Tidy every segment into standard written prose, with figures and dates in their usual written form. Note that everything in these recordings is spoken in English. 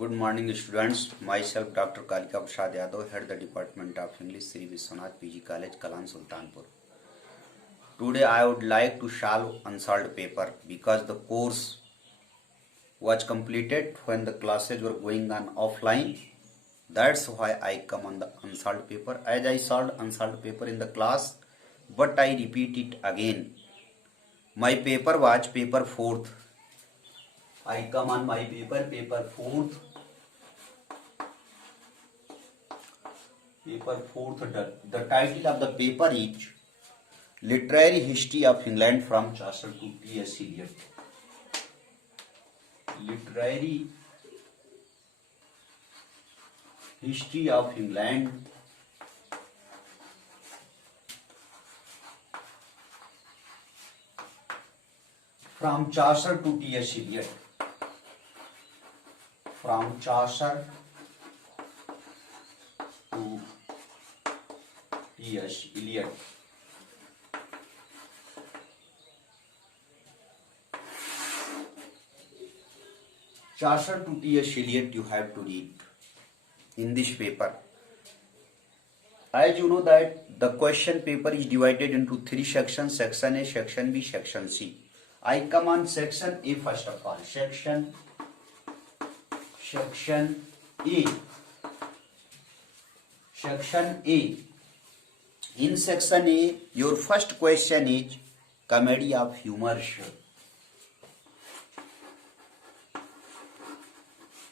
Good morning, students. Myself, Dr. Kalika Prasad Yadav, head the Department of English, Sri Vishwanath PG College, Kalan Sultanpur. Today, I would like to solve unsolved paper because the course was completed when the classes were going on offline. That's why I come on the unsolved paper. As I solved unsolved paper in the class, but I repeat it again. My paper was paper 4th. I come on my paper 4th. Paper 4th, the title of the paper is Literary History of England from Chaucer to T.S. Eliot. Literary History of England from Chaucer to T.S. Eliot. From Chaucer to T.S. Eliot. Chaucer to T.S. Eliot you have to read in this paper. As you know that the question paper is divided into 3 sections, section A, section B, section C. I come on section A first of all. Section A. Section A. In section A, your first question is comedy of humors.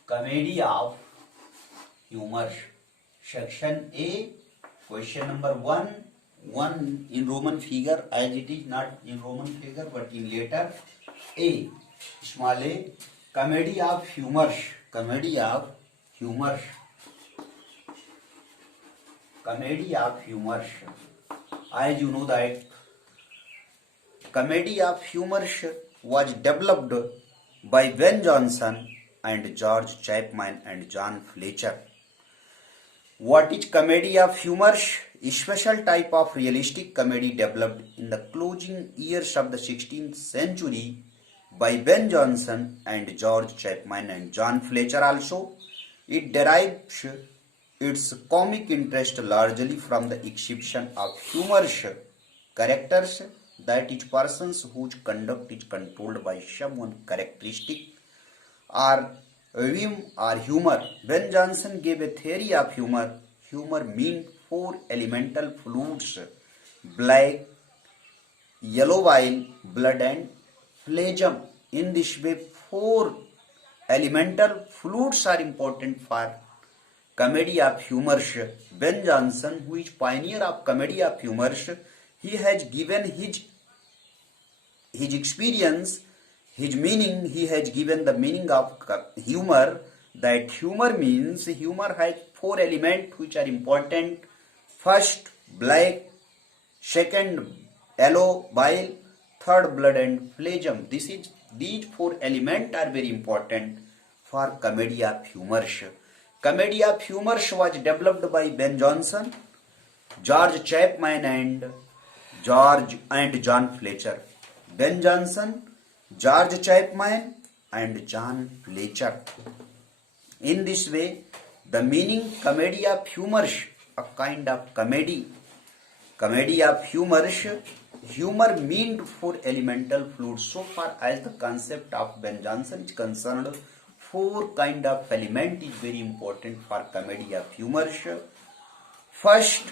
Comedy of humors. Section A, question number 1 in Roman figure, as it is not in Roman figure but in letter A, small a, comedy of humors. Comedy of humors. Comedy of humors. As you know that comedy of humors was developed by Ben Jonson and George Chapman and John Fletcher. What is comedy of humors? A special type of realistic comedy developed in the closing years of the 16th century by Ben Jonson and George Chapman and John Fletcher also. It derives its comic interest largely from the exhibition of humorous characters, that is, persons whose conduct is controlled by someone characteristic or whim or humor. Ben Jonson gave a theory of humor. Humor means 4 elemental fluids: black, yellow bile, blood and phlegm. In this way, 4 elemental fluids are important for comedy of humors. Ben Jonson, who is pioneer of comedy of humors, he has given his experience, his meaning. He has given the meaning of humor, that humor means humor has 4 elements which are important. First, black; second, yellow bile; third, blood and phlegm. These 4 elements are very important for comedy of humors. Comedy of humors was developed by Ben Jonson, George Chapman and John Fletcher. Ben Jonson, George Chapman and John Fletcher. In this way, the meaning comedy of humors, a kind of comedy. Comedy of humors, humor means 4 elemental fluids. So far as the concept of Ben Jonson is concerned, 4 kind of element is very important for comedy of humors. First,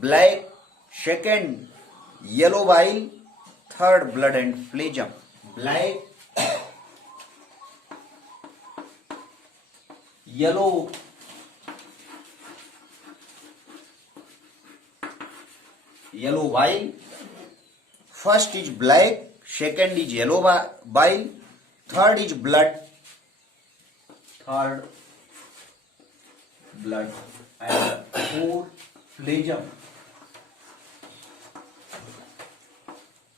black; second, yellow bile; third, blood and phlegm. Black, yellow, bile. First is black, second is yellow bile, third is blood. Third, blood and 4, phlegm.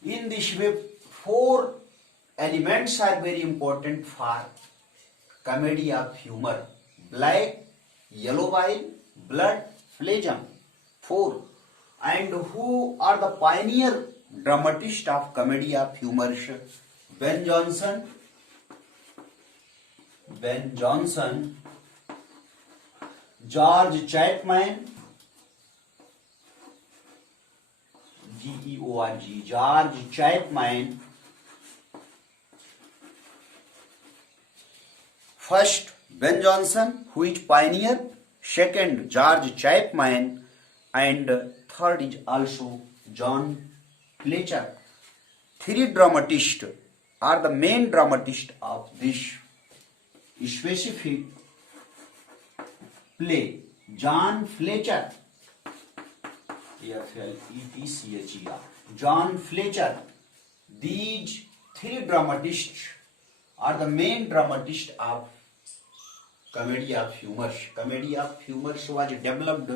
In this way, 4 elements are very important for comedy of humor: black, yellow bile, blood, phlegm. 4. And who are the pioneer dramatist of comedy of humors? Ben Jonson, George Chapman, Georg, George Chapman. First, Ben Jonson, who is pioneer. Second, George Chapman, and third is also John Fletcher. Three dramatists are the main dramatists of this specific play. John Fletcher, F-L-E-T-C-H-E-R, John Fletcher. These three dramatists are the main dramatists of Comedy of Humours. Comedy of Humours was developed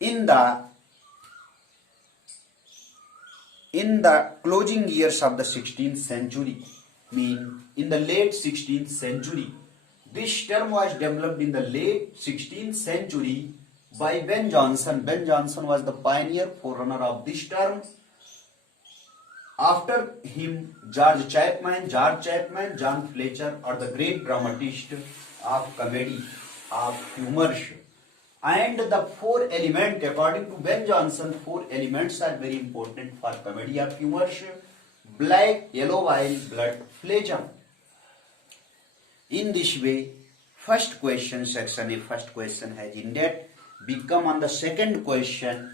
in the closing years of the 16th century, mean in the late 16th century. This term was developed in the late 16th century by Ben Jonson. Ben Jonson was the pioneer forerunner of this term. After him, George Chapman, John Fletcher are the great dramatists of comedy, of humours. And the four elements, according to Ben Jonson, four elements are very important for comedy of humours: black, yellow wine, blood, phlegm. In this way, first question, section A, first question has ended. We come on the second question.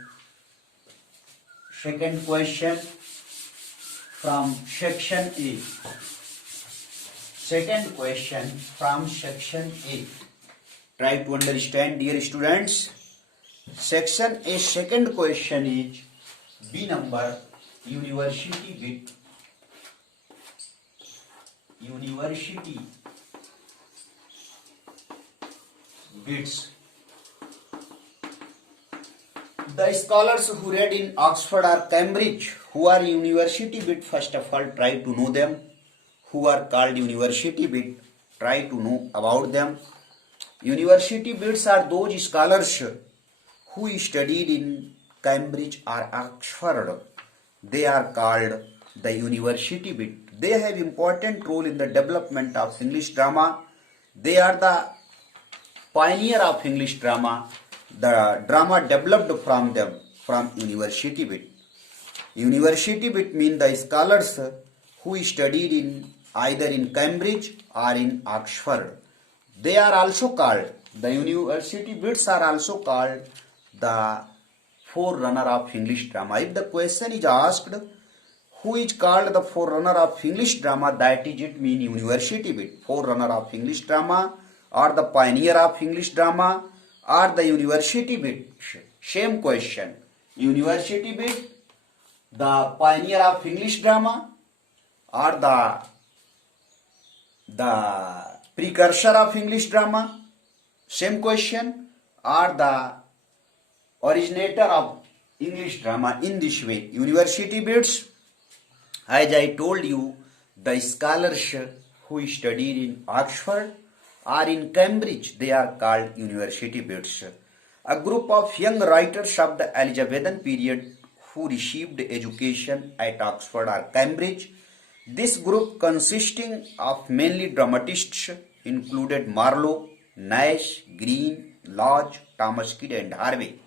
Second question from section A. Second question from section A. Try to understand, dear students. Section A, second question is B number, university bit. University bits. The scholars who read in Oxford or Cambridge, who are university bit, first of all try to know them. Who are called university bit, try to know about them. University bits are those scholars who studied in Cambridge or Oxford. They are called the university bit. They have important role in the development of English drama. They are the pioneer of English drama. The drama developed from them, from university bit. University bit mean the scholars who studied in either in Cambridge or in Oxford. They are also called, the university bits are also called the forerunner of English drama. If the question is asked, who is called the forerunner of English drama, that is it mean university bit. Forerunner of English drama, or the pioneer of English drama, or the university bit. Same question. University bit, the pioneer of English drama, or the precursor of English drama. Same question. Or the originator of English drama. In this way, university bits, as I told you, the scholars who studied in Oxford or in Cambridge, they are called university bits. A group of young writers of the Elizabethan period who received education at Oxford or Cambridge. This group, consisting of mainly dramatists, included Marlowe, Nash, Greene, Lodge, Thomas Kidd and Harvey.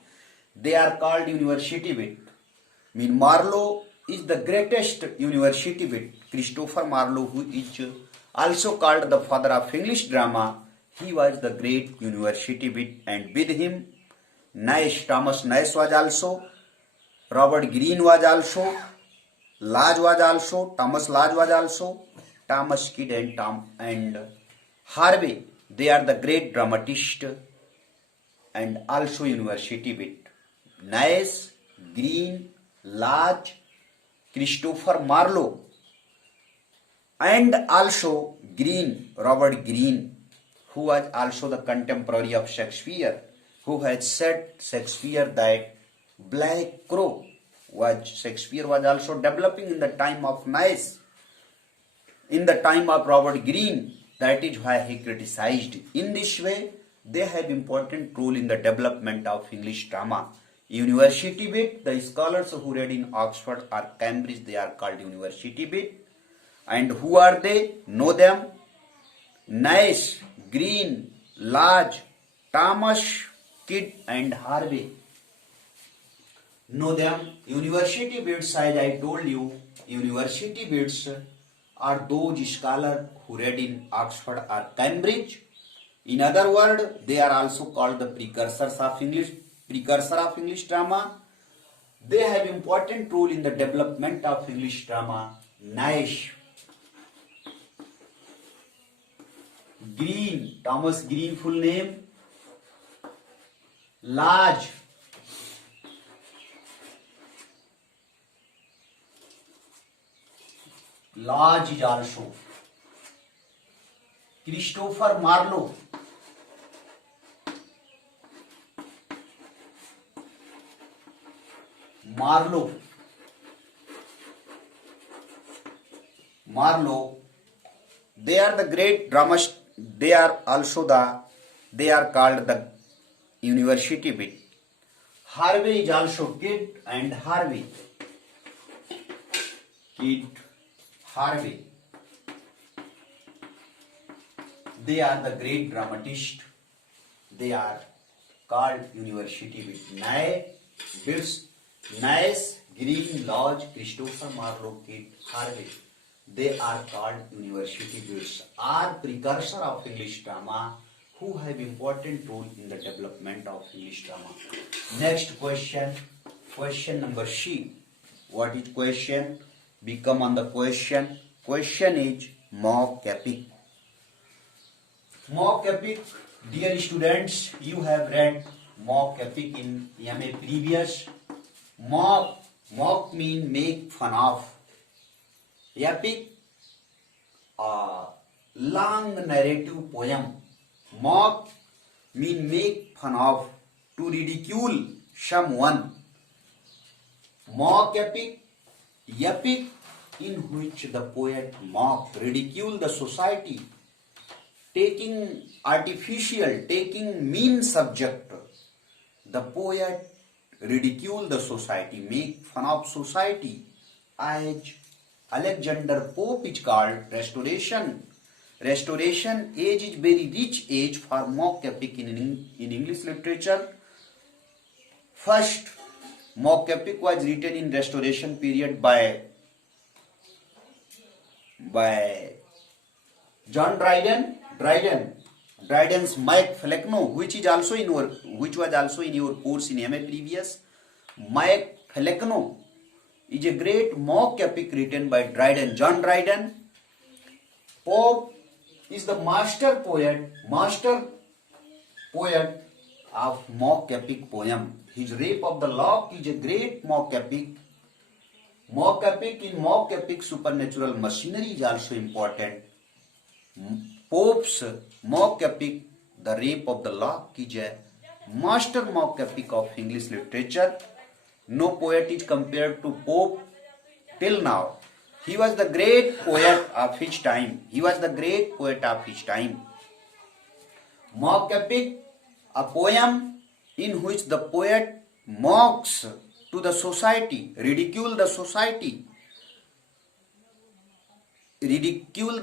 They are called university bit. Mean Marlowe is the greatest university bit. Christopher Marlowe, who is also called the father of English drama, he was the great university bit, and with him Nash, Thomas Nash was also, Robert Greene was also, Lodge was also, Thomas Lodge was also, Thomas Kidd and Harvey. They are the great dramatist and also university bit. Nash, Greene, Lodge, Christopher Marlowe, and also Greene, Robert Greene, who was also the contemporary of Shakespeare, who had said Shakespeare that Black Crow was Shakespeare was also developing in the time of Nash, in the time of Robert Greene. That is why he criticized. In this way, they have important role in the development of English drama. University bit, the scholars who read in Oxford or Cambridge, they are called university bit. And who are they? Know them. Nash, Greene, Lodge, Thomas Kidd and Harvey. Know them. University bids, as I told you, university bids are those scholars who read in Oxford or Cambridge. In other words, they are also called the precursor of English drama. They have important role in the development of English drama. Nash, Green, Thomas Green full name, Lodge, Lodge is also, Christopher Marlowe, Marlowe, they are the great dramatists. They are called the university bit. Harvey is also Kidd and Harvey. Kidd, Harvey. They are the great dramatists. They are called university bit. Nash, Green, Lodge, Christopher Marlowe, Kidd, Harvey. They are called university bids, are precursor of English drama, who have important role in the development of English drama. Next question number C. What is question? Become on the question. Question is mock epic. Mock epic, dear students, you have read mock epic in MA previous. Mock mean make fun of. Epic, a long narrative poem. Mock mean make fun of, to ridicule someone. Mock epic, epic in which the poet mock, ridicule the society, taking mean subject. The poet ridicule the society, make fun of society, as Alexander Pope is called Restoration. Restoration age is very rich age for mock epic in English literature. First mock epic was written in Restoration period by John Dryden. Dryden's Mike Flecknoe, which was also in your course in MA previous. Mike Flecknoe is a great mock epic written by Dryden, John Dryden. Pope is the master poet of mock epic poem. His Rape of the Lock is a great mock epic. In mock epic, supernatural machinery is also important. Pope's mock epic, The Rape of the Lock, is a master mock epic of English literature. No poet is compared to Pope till now. He was the great poet of his time. Mock epic, a poem in which the poet mocks to the society, ridicule the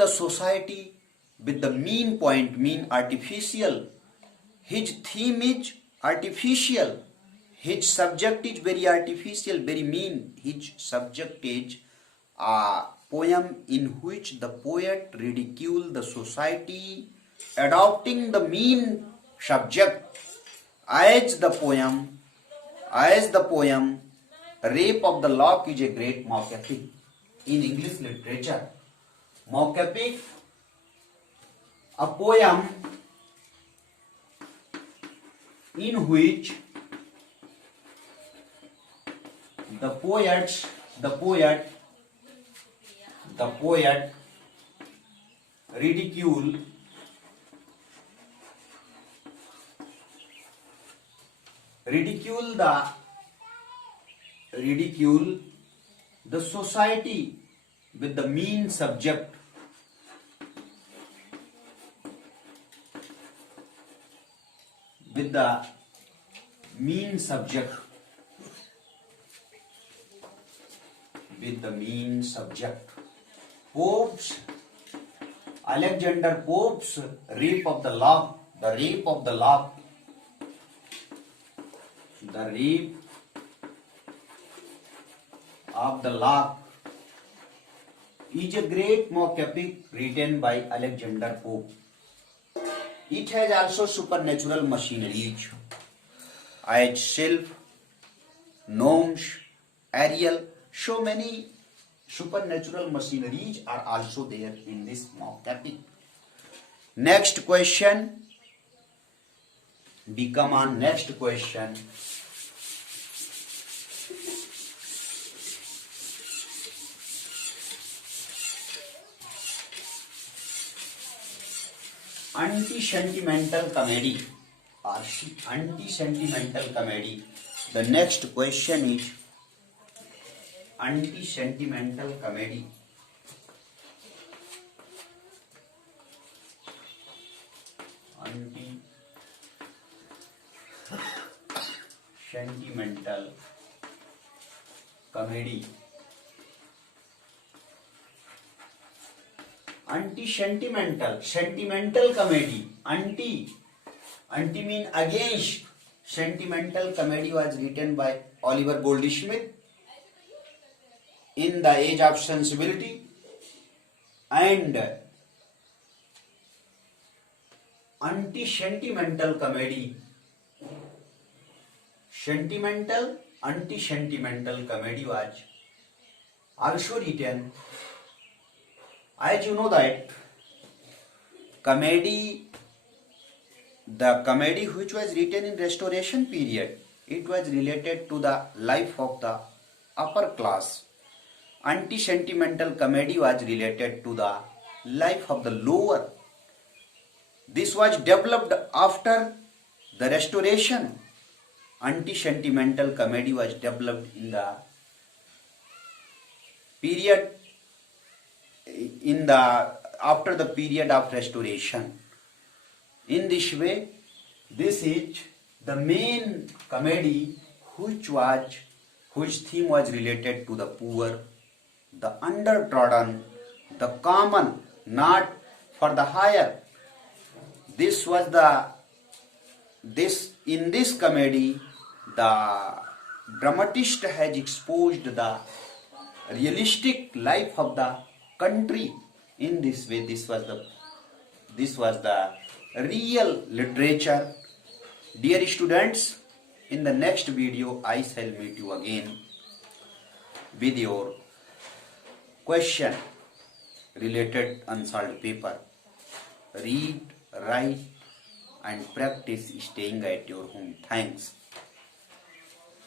society with the mean point, mean artificial. His theme is artificial. His subject is very artificial, very mean. His subject is a poem in which the poet ridiculed the society, adopting the mean subject. As the poem Rape of the Lock is a great mock epic in English literature. Mock epic, a poem in which the poet ridicule the society with the mean subject. Alexander Pope's Rape of the Lock, The Rape of the Lock The Rape of the Lock is a great mock epic written by Alexander Pope. It has also supernatural machineries as sylph, gnomes, Ariel. So many supernatural machineries are also there in this mock epic. Next question. We come on next question. Anti-sentimental comedy or anti-sentimental comedy. The next question is anti-sentimental comedy. Anti-sentimental comedy. Sentimental comedy. Anti mean against. Sentimental comedy was written by Oliver Goldsmith in the Age of Sensibility, and anti-sentimental comedy. Anti-sentimental comedy was also written. As you know that the comedy which was written in Restoration period, it was related to the life of the upper class. Anti-sentimental comedy was related to the life of the lower. This was developed after the Restoration. Anti-sentimental comedy was developed in the period after the period of Restoration. In this way, this is the main comedy whose theme was related to the poor, the undertrodden, the common, not for the higher. In this comedy, the dramatist has exposed the realistic life of the country. In this way, this was the real literature. Dear students, in the next video I shall meet you again with your question related unsolved paper. Read, write and practice staying at your home. Thanks.